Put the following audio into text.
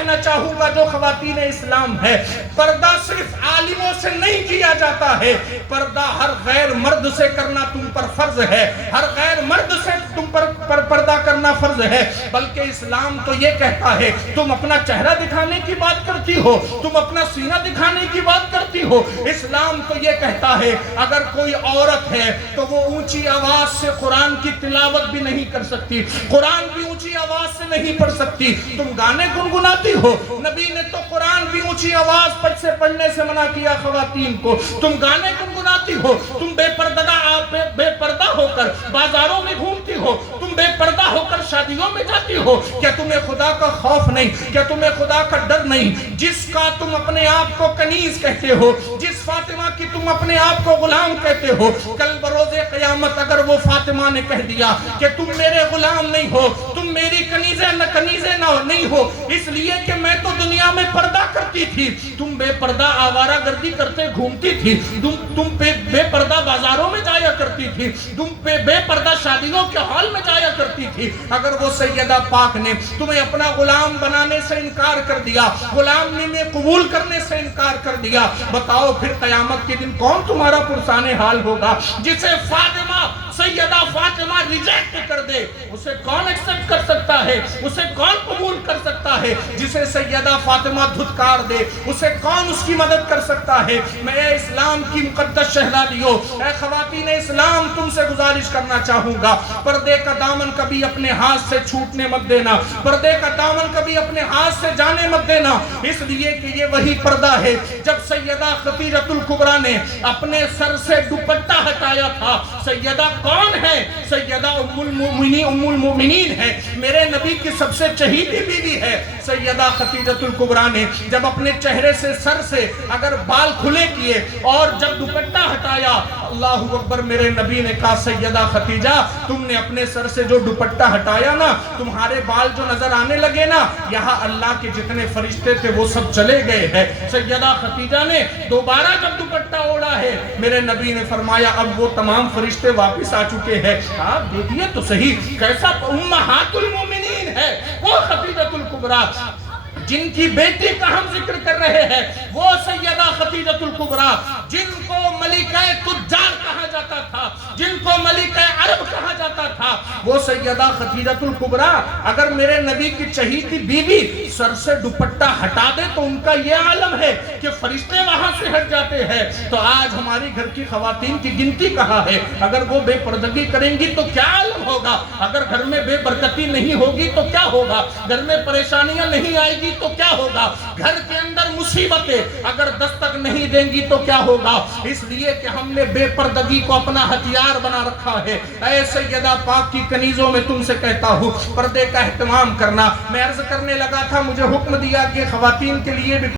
کہنا چاہوں گا جو خواتین اسلام ہے، پردہ صرف عالموں سے نہیں کیا جاتا ہے، پردہ ہر غیر مرد سے کرنا تم پر فرض ہے، ہر غیر مرد سے تم پر پردہ کرنا فرض ہے، بلکہ اسلام تو یہ کہتا ہے تم اپنا چہرہ دکھانے کی بات کرتی ہو، تم اپنا سینہ دکھانے کی بات کرتی ہو، اسلام تو یہ کہتا ہے اگر کوئی عورت ہے تو وہ اونچی آواز سے قرآن کی تلاوت بھی نہیں کر سکتی، قرآن بھی اونچی آواز سے نہیں پڑھ سکتی، تم گانے گنگناتی ہو، نبی نے تو قرآن بھی اونچی آواز پر سے پڑھنے سے منع کیا خواتین کو، تم گانے گنگناتی ہو، تم بے پردہ ہو کر بازاروں میں گھومتی ہو، تم بے پردہ ہو کر شادیوں میں جاتی ہو، کیا تمہیں خدا کا خوف نہیں، کیا تمہیں خدا کا ڈر نہیں؟ جس کا تم اپنے آپ کو کنیز کہتے ہو، جس فاطمہ کی تم اپنے آپ کو غلام کہتے ہو، کل بروز قیامت اگر وہ فاطمہ نے کہہ دیا کہ تم میرے غلام نہیں ہو، تم میری کنیزیں نہیں ہو، اس لیے کہ میں تو دنیا میں پردہ کرتی تھی، تم بے پردہ آوارہ گردی کرتے گھومتی تھی، تم بے پردہ بازاروں میں جایا کرتی تھی، تم بے پردہ شادیوں کے ہال میں جایا کرتی تھی، اگر وہ سیدہ پاک نے تمہیں اپنا غلام بنانے سے انکار کر دیا، غلامی میں قبول کرنے سے انکار کر دیا، بتاؤ پھر قیامت کے دن کون تمہارا پرسان حال ہوگا؟ جسے فاطمہ سیدہ فاطمہ ریجیکٹ کر دے اسے کون ایکسپٹ کر سکتا ہے، اسے کون قبول کر سکتا ہے؟ جسے سیدہ فاطمہ دھتکار دے اسے کون اس کی مدد کر سکتا ہے؟ میں اے اسلام کی مقدس شہزادیوں، اے خواتین اسلام، تم سے گزارش کرنا چاہوں گا پردے کا دامن کبھی اپنے ہاتھ سے چھوٹنے مت دینا، پردے کا دامن کبھی اپنے ہاتھ سے جانے مت دینا، اس لیے کہ یہ وہی پردہ ہے جب سیدہ خدیجۃ الکبریٰ نے اپنے سر سے دوپٹہ ہٹایا تھا۔ سیدہ کون ہے؟ سیدہ ام المؤمنین ہے، میرے نبی کی سب سے چہیتی بیوی ہے سیدہ خدیجۃ الکبریٰ نے جب اپنے چہرے سے سر سے اگر بال کھلے کیے اور جب دوپٹہ ہٹایا، اللہ اکبر، میرے نبی نے کہا سیدہ خدیجہ تم نے اپنے سر سے جو دوپٹہ ہٹایا نا، تمہارے بال جو نظر آنے لگے نا، یہاں اللہ کے جتنے فرشتے تھے وہ سب چلے گئے ہیں۔ سیدہ خدیجہ نے دوبارہ جب دوپٹہ اوڑھا ہے، میرے نبی نے فرمایا اب وہ تمام فرشتے واپس آ چکے ہیں۔ آپ دیکھیے تو صحیح کیسا امہات المومنین ہے وہ خدیجۃ الکبریٰ، جن کی بیٹی کا ہم ذکر کر رہے ہیں، وہ سیدہ خدیجۃ الکبریٰ جن کو ملکہ تجار کہا جاتا تھا، جن کو ملکہ عرب کہا جاتا تھا، وہ سیدہ خدیجۃ الکبریٰ اگر میرے نبی کی چہیتی بیوی سر سے دوپٹہ ہٹا دے تو ان کا یہ عالم ہے کہ فرشتے وہاں سے ہٹ جاتے ہیں۔ تو آج ہماری گھر کی خواتین کی گنتی کہاں ہے؟ اگر وہ بے پردگی کریں گی تو کیا عالم ہوگا؟ اگر گھر میں بے برکتی نہیں ہوگی تو کیا ہوگا؟ گھر میں پریشانیاں نہیں آئے گی تو کیا ہوگا؟ گھر کے اندر مصیبتیں اگر دستک نہیں دیں گی تو کیا ہوگا؟ اس لیے کہ ہم نے بے پردگی کو اپنا ہتھیار بنا رکھا ہے۔ اے سیدہ پاک کی کنیزوں میں تم سے کہتا ہوں پردے کا اہتمام کرنا۔ میں عرض کرنے لگا تھا مجھے حکم دیا کہ خواتین کے لیے بھی